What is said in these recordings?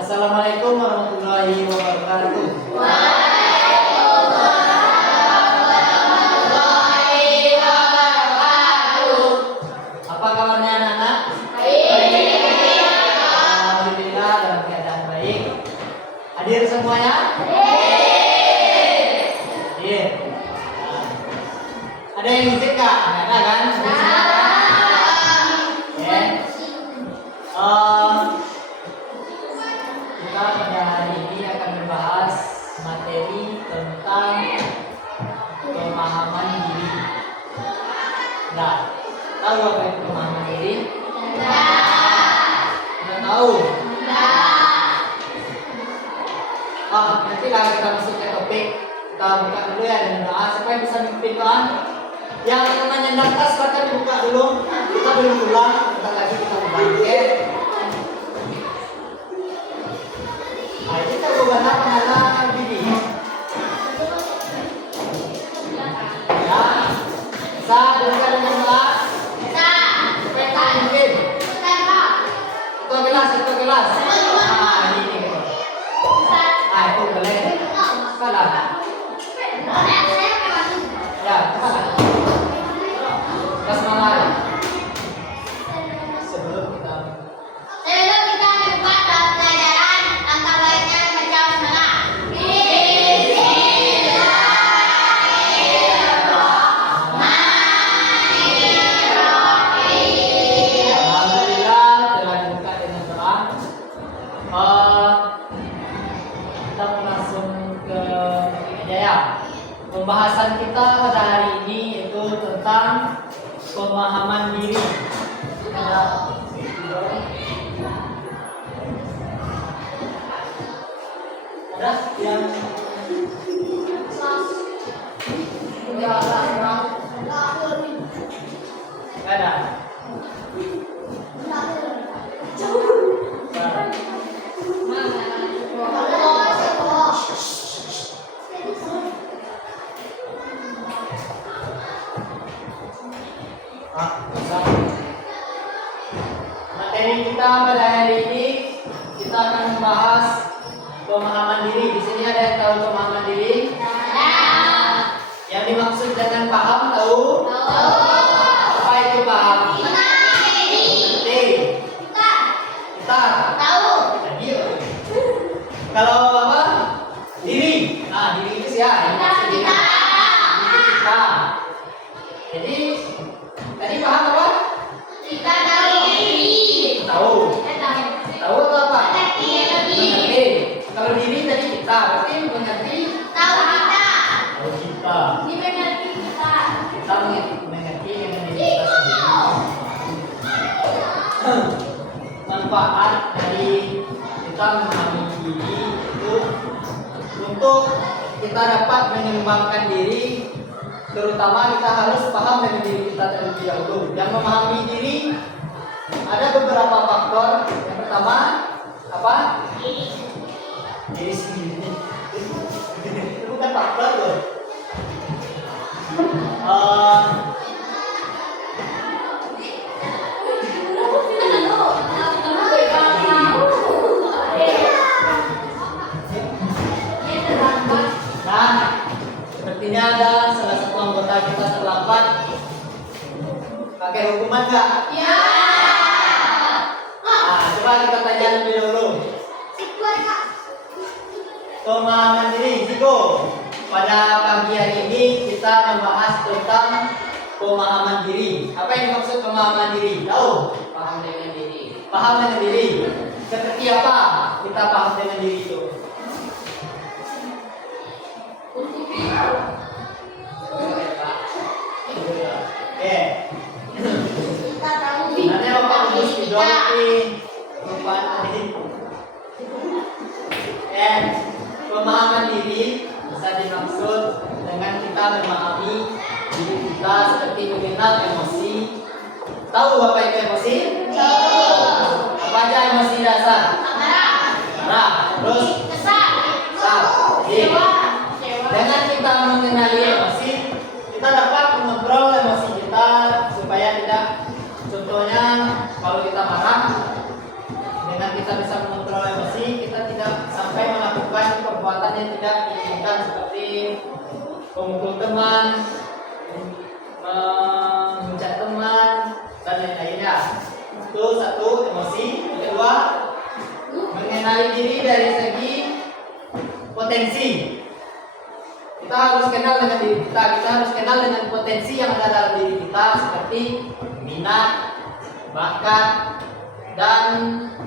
Assalamualaikum warahmatullahi wabarakatuh. Apa kabarnya anak-anak? Alhamdulillah dalam keadaan baik. Hadir semuanya? Hadir. Ada yang izin kak? Ada kan? Kita pada hari ini akan membahas materi tentang pemahaman diri. Nah, tahu apa itu pemahaman diri? Tidak tahu. Nanti lah kita masuk ke topik. Kita buka dulu ya dengan doa. Siapa yang bisa memimpin doa? Yang namanya nafas silahkan dibuka dulu. Kita belum pulang. Bentar lagi kita bangkit. Kita berbahasa pengenalan diri. Ya, bisa dengar dengan jelas. Peta mungkin. Itu gelas. Ini. Itu boleh. Salah. Ya, salah. Semangat. Sebelum kita buka pelajaran antara lainnya baca semangat. Alhamdulillah telah dibuka dengan doa. Kita langsung ke topik aja ya. Pembahasan kita pada hari ini itu tentang pemahaman diri. Ada yang ada. Materi kita pada hari ini kita akan membahas pemahaman diri. Di sini ada yang tahu pemahaman diri? Yang dimaksud dengan paham tahu? Apa itu paham? Mengerti. Kita. Kalau apa? Diri. Nah, diri itu siapa? Yang maksud diri. Diri kita. Jadi tadi paham apa? Tahu. Tahu atau apa? Mengerti. Kalau diri tadi kita, berarti mengerti. Tahu kita. Kita mengerti dengan diri kita sendiri. Manfaat dari kita memahami diri itu untuk kita dapat mengembangkan diri, terutama kita harus paham dengan diri kita terlebih dahulu. Yang memahami diri ada beberapa faktor. Yang pertama apa? Diri sendiri. Itu bukan faktor loh. Nah, sepertinya ada salah satu anggota kita terlambat. Pakai hukuman nggak? Ya. Coba kita tanya lebih dulu. Pemahaman diri, Ziko. Pada pagi hari ini kita membahas tentang pemahaman diri. Apa yang dimaksud pemahaman diri? Tahu? Paham dengan diri. Paham dengan diri. Seperti apa kita paham dengan diri itu? Oke. Nanti Bapak harus dijawabin. Pemahaman diri bisa dimaksud dengan kita memahami diri kita seperti mengenal emosi. Tahu apa itu emosi? Apa aja emosi dasar? Marah. Terus? Kesal. Dengan kita mengenali emosi, kita dapat mengontrol emosi kita supaya tidak, contohnya kalau kita marah, dengan kita bisa mengontrol emosi, kita yang tidak diinginkan seperti memukul teman, memecat teman, dan lain-lainnya. Itu satu, emosi. Yang kedua, mengenali diri dari segi potensi. Kita harus kenal dengan diri kita. Kita harus kenal dengan potensi yang ada dalam diri kita seperti minat, bakat, dan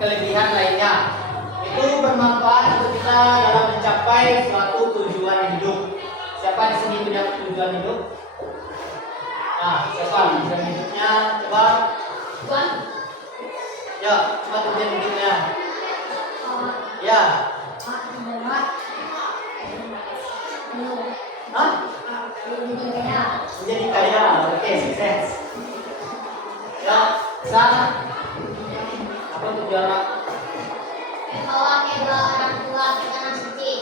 kelebihan lainnya. Itu bermanfaat untuk kita dalam mencapai suatu tujuan hidup. Siapa di sini punya tujuan hidup? Nah, siapa tujuan hidupnya? Coba. Ya, coba tujuan hidupnya. Ya. Hah? Menjadi kaya. Oke, sukses. Ya, sana. Apa tujuan? Bawa kedua orang tua ke tanah suci.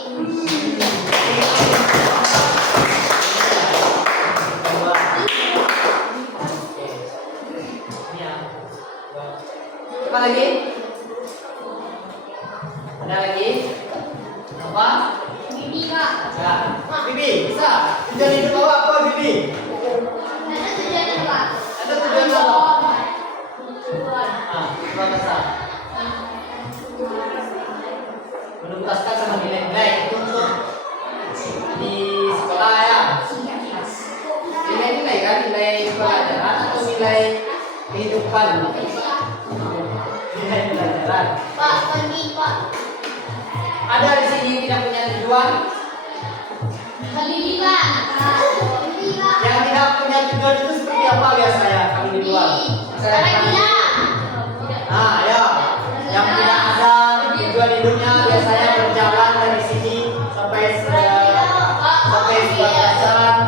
Apa lagi? Ada lagi? Apa? Bibi kak. Ya. Bibi, bisa. Tujuan hidup apa, Bibi? Ada tujuan apa? Ada tujuan apa? Tujuan. Coba bisa. Menuntaskan sama nilai-nilai itu untuk di sekolah ya. Nilai-nilai kan, nilai pelajaran atau nilai kehidupan. Nilai pelajaran. Pak, pergi pak. Ada di sini yang tidak punya tujuan. Habibie pak. Habibie pak. Yang tidak punya tujuan itu seperti apa biasanya kalau di luar? Sekarang gila. Nah ya, yang tidak ada tujuan hidupnya biasanya berjalan dari sini sampai perbatasan.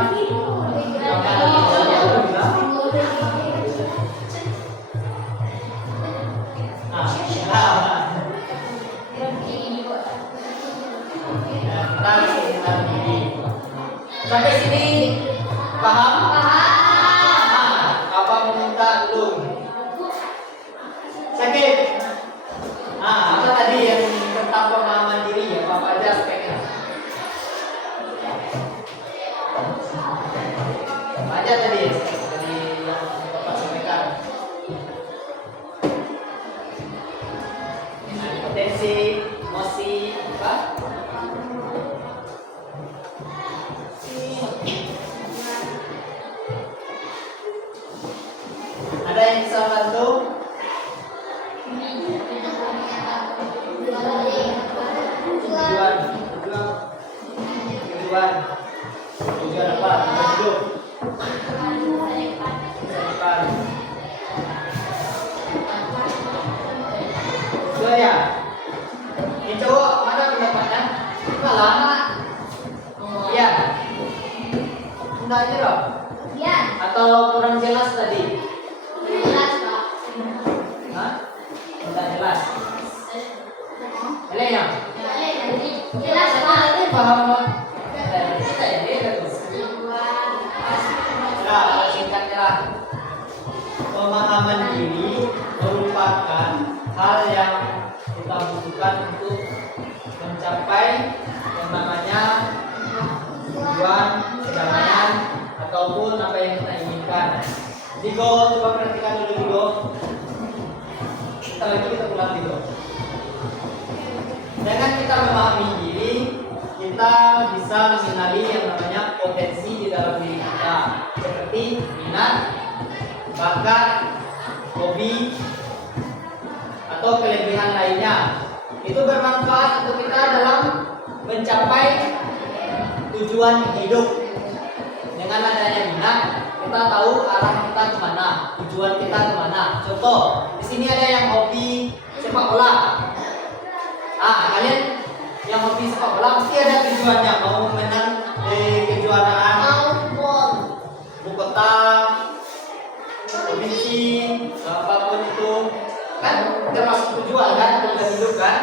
Sampai sini paham? Apa meminta belum? Sakit? Apa tadi yang tentang pemahaman diri ya? Apa aja aspeknya? Apa aja tadi yang Bapak sampaikan? Potensi, emosi, apa? Ada yang bisa bantu? Tujuan apa? Tujuan hidup. Depan. Tujuan ya. Ini cowok mana pendapatnya? Malah. Iya. Enggak aja dong. Ya. Atau kurang jelas tadi? Jelas pak. Hah? Tidak jelas. Elenya. Jelas pak. Paham Pak? Kita ini terus. Nah, singkatnya lah. Pemahaman diri merupakan hal yang kita butuhkan untuk mencapai yang namanya tujuan, kedamaian, ataupun apa yang kita inginkan. Digo, coba perhatikan dulu Digo. Kita pulang Digo. Dengan kita memahami diri, kita bisa mengenali yang namanya potensi di dalam diri kita, seperti minat, bakat, hobi, atau kelebihan lainnya. Itu bermanfaat untuk kita dalam mencapai tujuan hidup. Dengan adanya minat, kita tahu arah kita kemana, tujuan kita kemana. Contoh, di sini ada yang hobi sepak bola. Kalian yang hobi sepak bola mesti ada tujuannya, mau menang di kejuaraan kota, provinsi, apapun itu kan termasuk tujuan kan, tujuan hidup kan.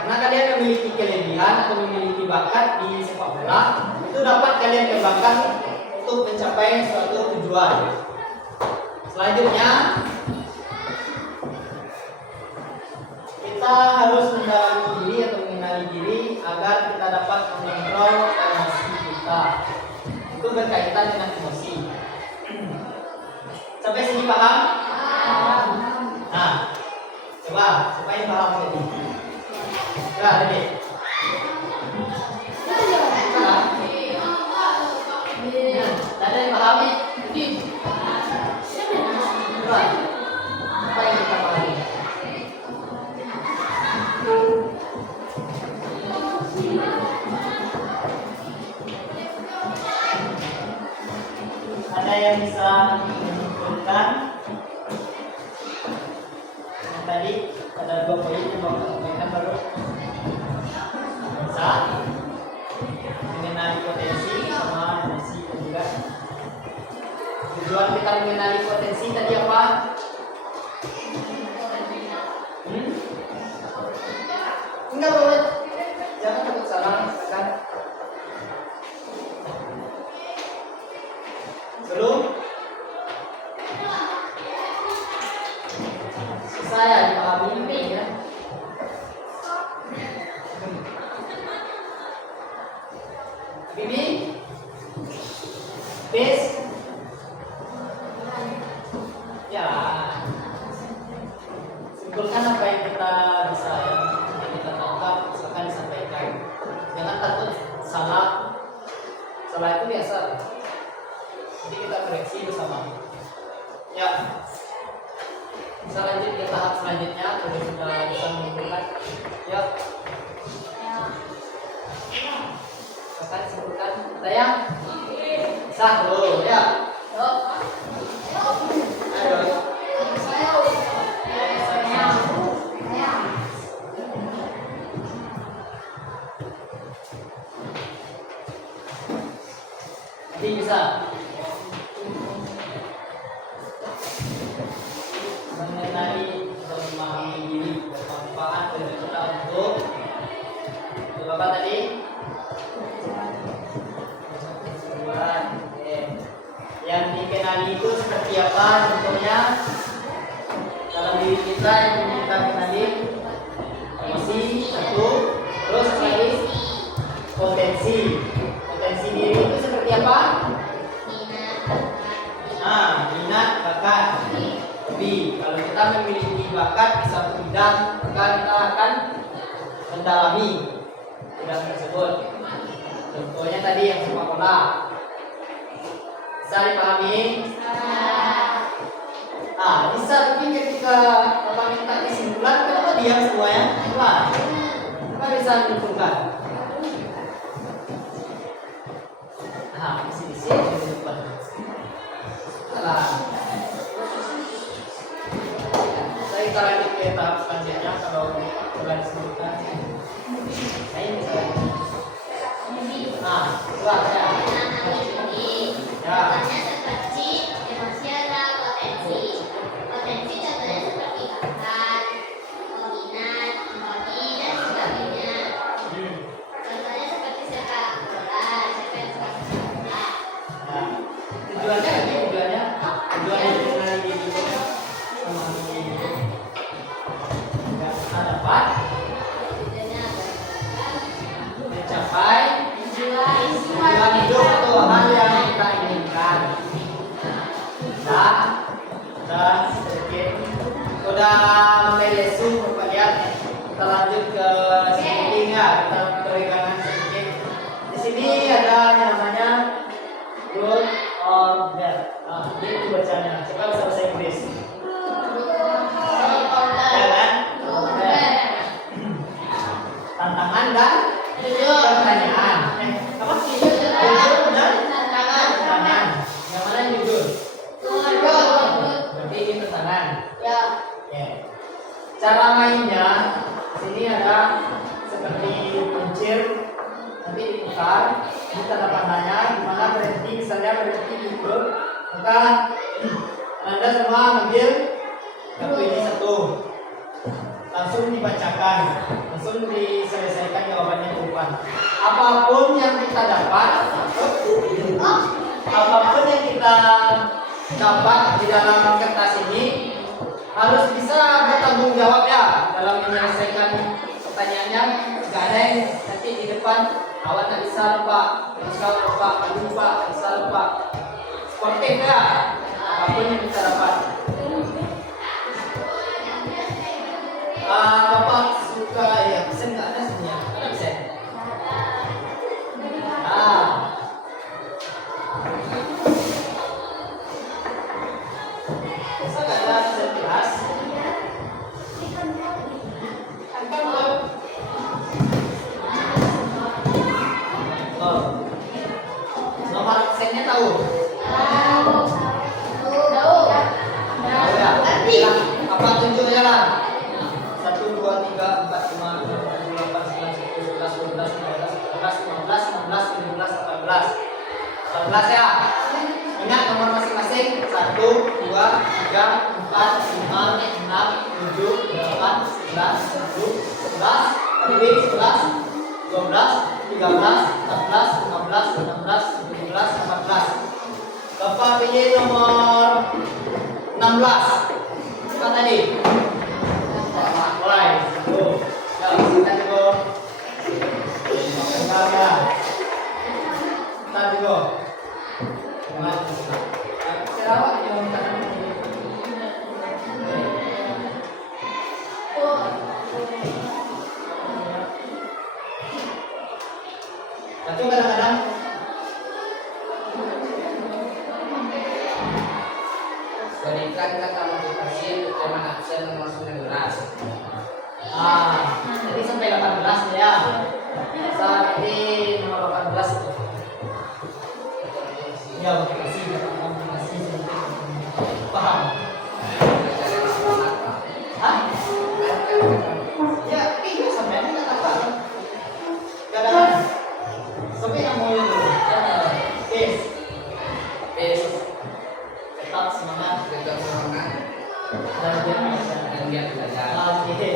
Karena kalian memiliki kelebihan atau memiliki bakat di sepak bola, itu dapat kalian kembangkan untuk mencapai suatu tujuan. Selanjutnya kita harus mendalami diri atau mengenali diri agar dapat mengontrol emosi kita. Itu berkaitan dengan emosi. Sampai sini paham? Nah, coba supaya paham jadi. Coba adik. Ada yang paham? Coba. Apa yang kita pahami? Ada yang bisa menyimpulkan? Yang tadi ada 2 poin yang mau sampaikan baru. Bisa mengenali potensi sama emosi juga. Tujuan kita mengenali potensi tadi apa? Enggak boleh. Jangan takut salah, kan? Belum? Susah ya dipahami ya. Bibi? Bis? Ya. Simpulkan apa yang kita bisa yang kita tangkap, misalkan disampaikan. Jangan takut salah. Salah itu biasa. Jadi kita koreksi bersama. Ya. Bisa lanjut ke tahap selanjutnya. Kalau sudah bisa menyimpulkan. Ya. Silakan simpulkan. Saya. Satu. Ya. Ayo. Jadi bisa mengenali atau memahami diri bermanfaat bagi kita untuk apa tadi? Yang dikenali itu seperti apa contohnya dalam diri kita yang kita kenali emosi satu, terus lagi potensi diri itu seperti apa? Minat, bakat, hobi. Kalau kita memiliki bakat di satu bidang, maka kita akan mendalami bidang tersebut. Contohnya tadi yang sepak bola. Bisa dipahami? Bisa, tapi ketika Bapak minta kesimpulan, kenapa diam semuanya? Kenapa bisa menyimpulkan? Di sini di depan. Saya kita lanjut ke tahap selanjutnya kalau sudah disebutkan. Saya bisa. Coba ya. Seperti emosi adalah potensi. Potensi contohnya seperti bakat, minat, hobi, dan sebagainya. Contohnya seperti sepak bola, siapa yang suka sepak bola. Tujuannya mengenali diri sama diri. Dapat mencapai tujuan hidup atau hal yang kita inginkan. Dan sedikit sudah melesu, Bapak lihat. Kita lanjut ke sini ya, kita peregangan sedikit. Di sini ada yang namanya good or bad. Ini bacanya. Coba bisa bahasa Inggris. Ya kan? Tantangan dan pertanyaan. Apa sih? Jujur dan tantangan. Yang mana yang jujur? Berarti ini tantangan. Ya. Cara mainnya sini ada seperti kuncir, nanti diputar, ini tanda panahnya, dimana berhenti, misalnya berhenti di grup, maka Anda semua ambil kartu ini satu, langsung dibacakan, langsung diselesaikan jawabannya di depan. Apapun yang kita dapat di dalam kertas ini harus bisa bertanggung jawab ya dalam menyelesaikan pertanyaannya. Gak ada yang nanti di depan awak tak bisa lupa, bisa lupa, lupa, bisa lupa. Sportif ya, apapun yang bisa dapat. Bapak suka ya pesen nggak ada sebenarnya, ada pesen. Masa nggak ada pesen kelas? Nomor absennya tahu? Tahu ya? Bilang, apa tunjuknya lah? 1, 2, 3, 4, 5, 6, 7, 8, 9, 10, 11, 12, 13, 14, 15, 16, 17, 18. 18 ya? Ingat nomor masing-masing. 1, 2, 3, 4, 5, 6, 7, 8, 9, 10, 11, 11, 12, 13, 14, 15, 16, 17, 18. Bapak pilih nomor 16. Apa tadi? Mulai. Tuh. Ya, kita dulu. Enggak. Kita dulu. Sarawak yang Tapi kadang-kadang berikan kata motivasi untuk teman absen nomor 19. Jadi sampai 18 ya. Sampai nomor 18 itu. Ya, motivasi. Paham? Hah? Ya, iya sampai ini nggak apa. Kadang-kadang sampai yang mau itu. Tetap semangat. Tetap semangat Dan dan giat belajar. Oke.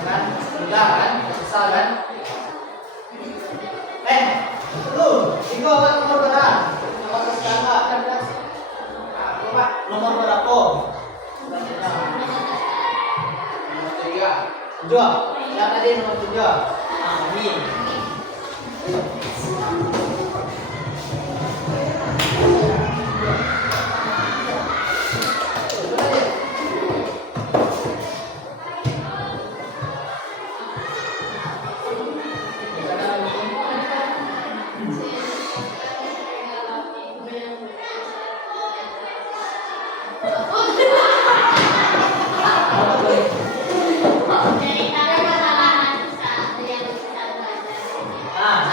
Kan, sudah kan, susah kan? Lu, itu apa nomor berapa? Nomor sekarang nomor berapa? Nomor 3. 7. Ya tadi nomor 7. Ini.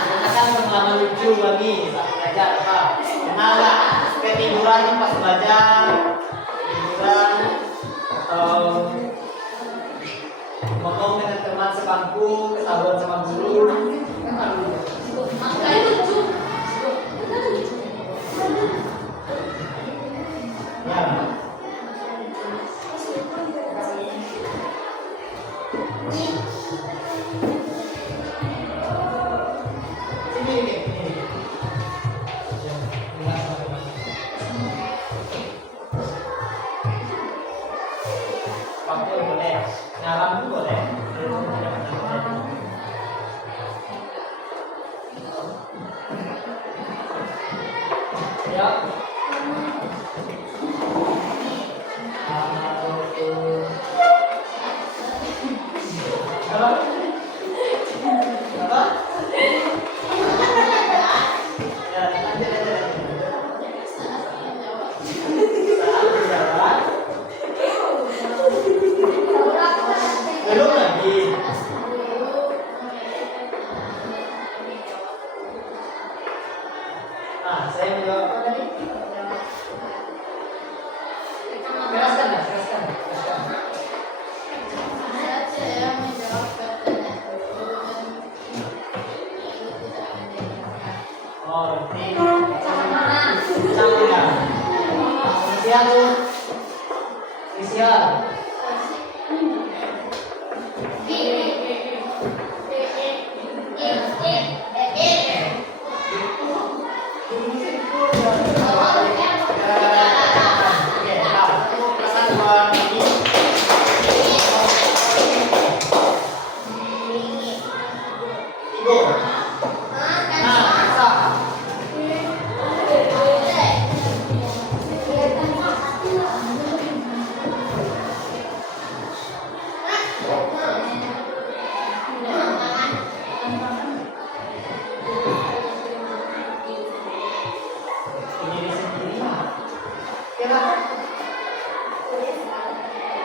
Katakan pengalaman lucu bagi saat belajar apa? Pernah nggak ketiduran pas belajar? Ketiduran atau ngomong dengan teman sebangku, ketahuan sama guru? Kan malu. Ya. Waktu boleh, ngalam itu boleh. Ya. Apa? Apa? Ya, lanjut aja. Belum lagi. Saya menjawab apa tadi? Keraskan ya, keraskan. Oh, ini sama ya. Inisial tuh. Inisial. Oke, nah, perasaan dua ini.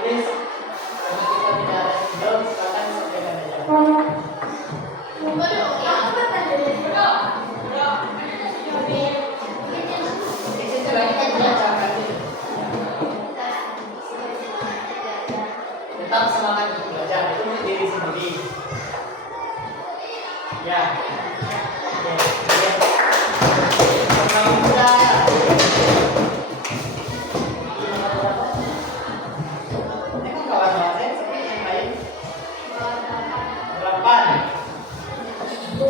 Please, karena kita tidak ada video, silakan sampaikan aja. Isi selain kita bacakan itu. Tetap semangat untuk belajar, itu untuk diri sendiri. Ya. Oke. Orang muda ya. Ini kan kawan saya seperti yang lain. 8.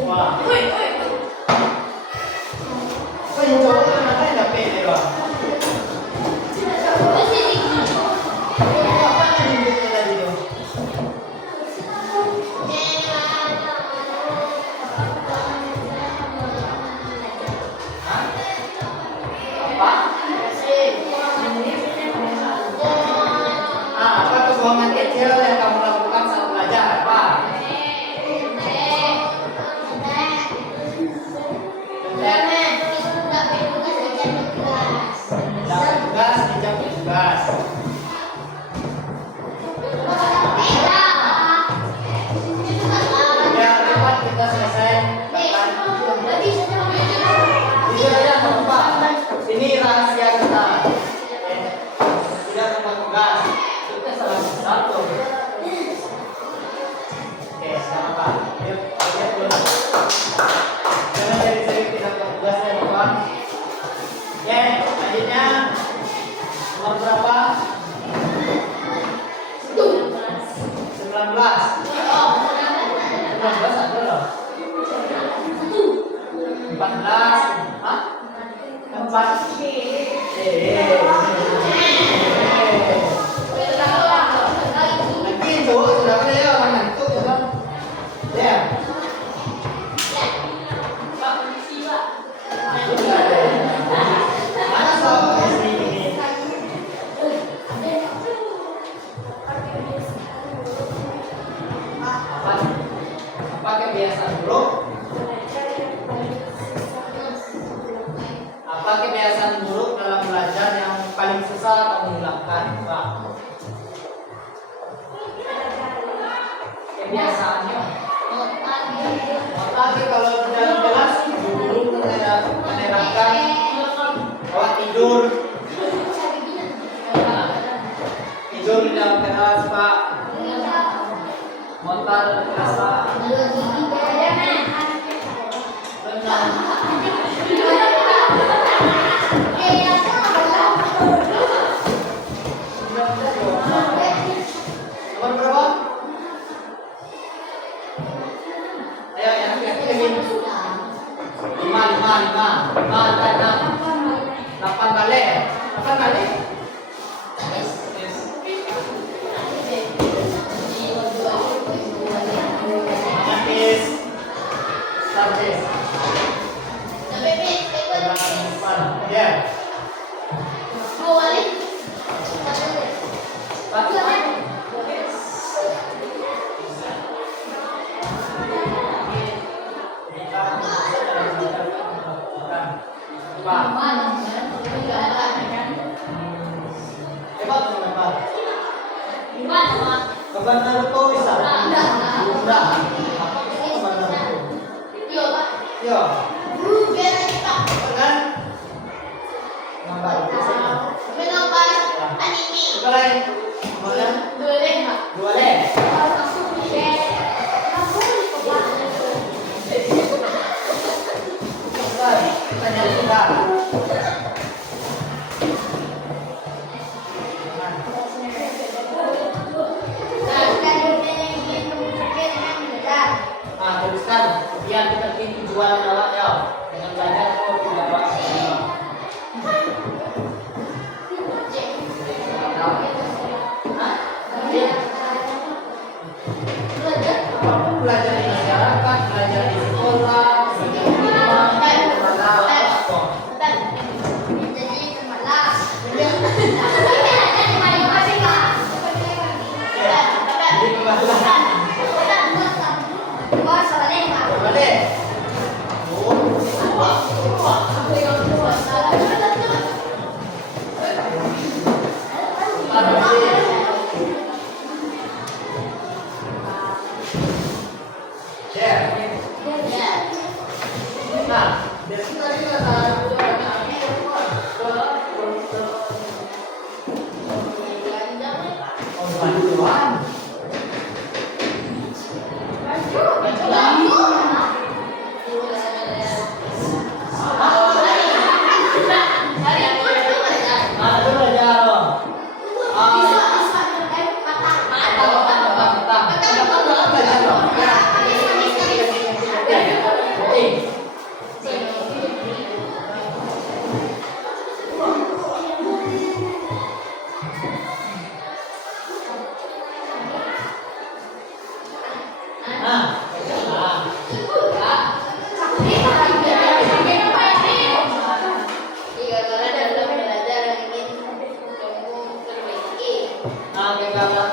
Wah. Kok yang cowok itu namanya nggak pede loh. Apa yang dibutuhkan tadi tuh? Hah? Apa? Apa kebohongan kecil yang kamu lakukan saat belajar? Apa? Dapat tugas di jam tugas. Biar cepat kita selesai. Jujur aja apa? Ini rahasia kita. Tidak dapat tugas. Itu salah satu. Oke, sekarang Pak. Yuk, lihat dulu. Jangan sering-sering tidak dapat tugas ya, Bapak. Oke, selanjutnya nomor berapa? 19. 19 ada loh. 14. Hah? 4. Nanti itu sudah ada ya orang ngantuk ya. Ya. Sudah ada. Mana soal SD ini? Apa kebiasaan buruk? Apa kebiasaan buruk dalam belajar yang paling susah kamu hilangkan, Pak? Kebiasaannya? Otak kalau tidak jelas, guru menerangkan bahwa tidur di dalam kelas, Pak. Montar di kelas, Pak. Benar. Nomor berapa? Ayo, yang kaki ini. 5, 8 kali. 8 kali. Matis. Sardes. Ya. Kabar Naruto bisa? Enggak. Apa itu kabar Naruto? Yo. Kan? Gambar biasanya. Coba lain. Boleh. Tanya kita. Teruskan. Kemudian kita bikin tujuan awalnya dengan belajar kok tidak maksimal. Bantuan. Bantuan. Mana dulu aja loh.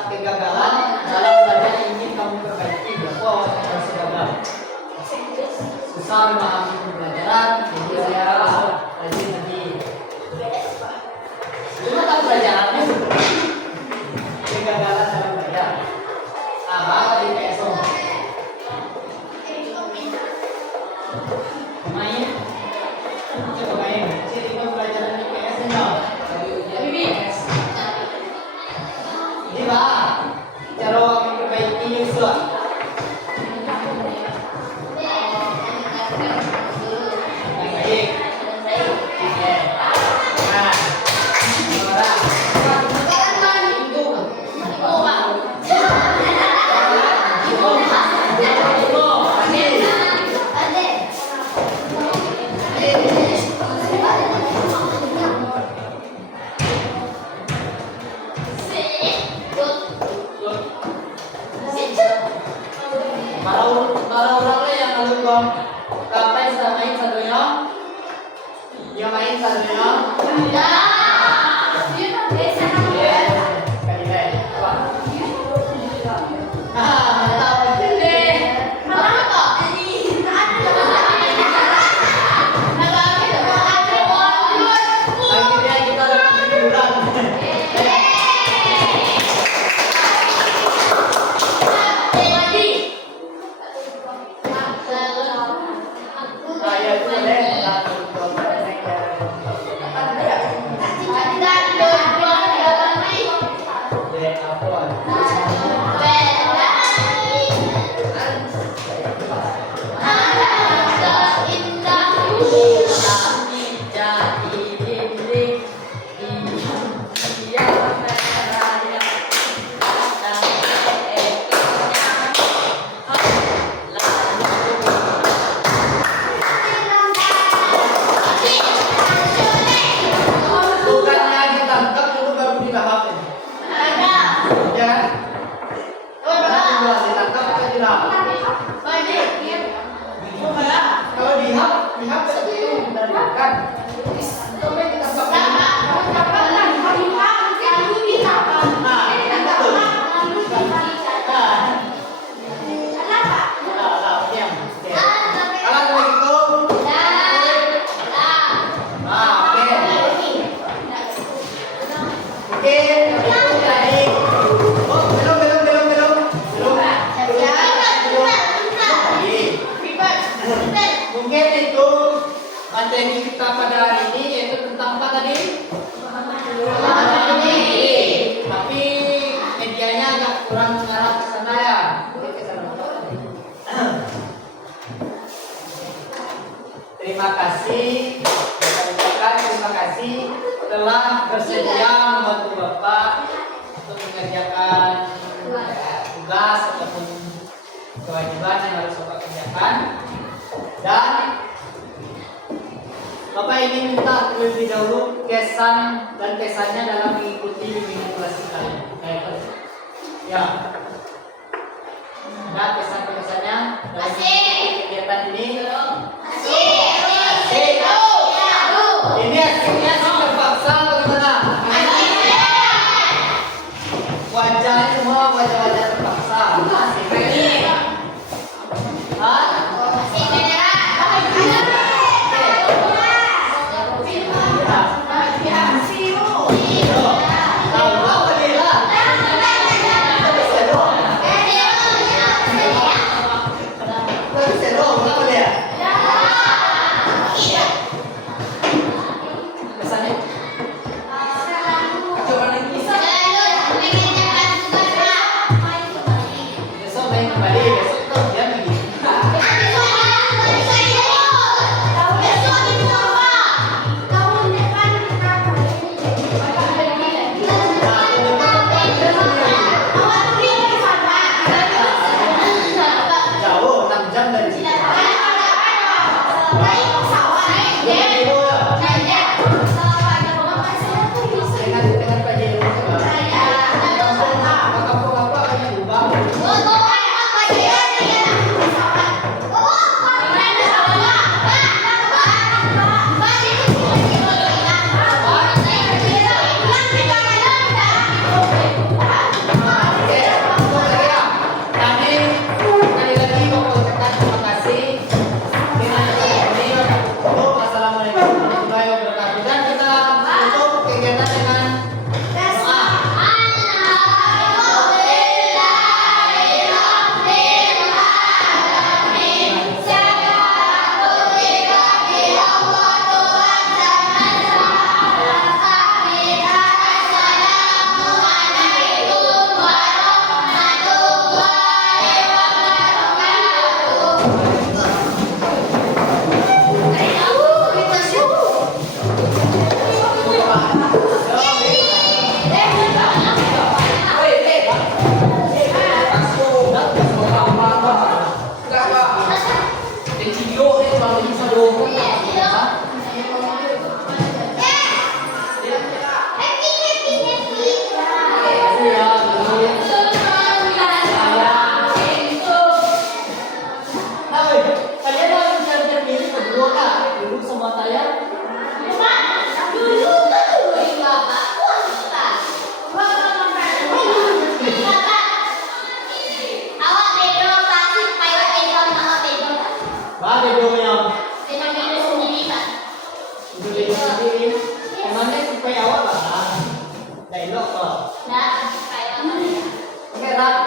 Kegagalan dalam belajar ingin kamu perbaiki. Oh, masih gagal. Susah memahami pembelajaran, jadi saya rajin lagi. Cuma tak pelajarannya kegagalan dalam belajar. Apa di PSO? Main? Coba main. Jadi pembelajaran di PSO enggak? Di ba? Cara kami perbaiki yung suat. Baik. Oke. Nah. Para orang yang lalu kong kapai sa main satunya, yang main satunya. Mungkin itu materi kita pada hari ini yaitu tentang apa tadi? Tapi medianya agak kurang mengarah ke sana ya. Terima kasih, saya ucapkan terima kasih telah bersedia membantu Bapak untuk mengerjakan tugas ataupun kewajiban yang harus Bapak kerjakan. Dan Bapak ingin minta terlebih dahulu kesan dan kesannya dalam mengikuti bimbingan kelas kita. Ya. Nah, kesan-kesannya dalam kegiatan ini. Ini akhirnya terpaksa bagaimana? Wajahnya semua wajah-wajah terpaksa. Kesannya? Bakit mo yung Pinamili sendiri Pak. Indonesia sendiri? Emangnya supaya awak lah. Dialog kok. Nah, kayak apa ya? Oke, Rak.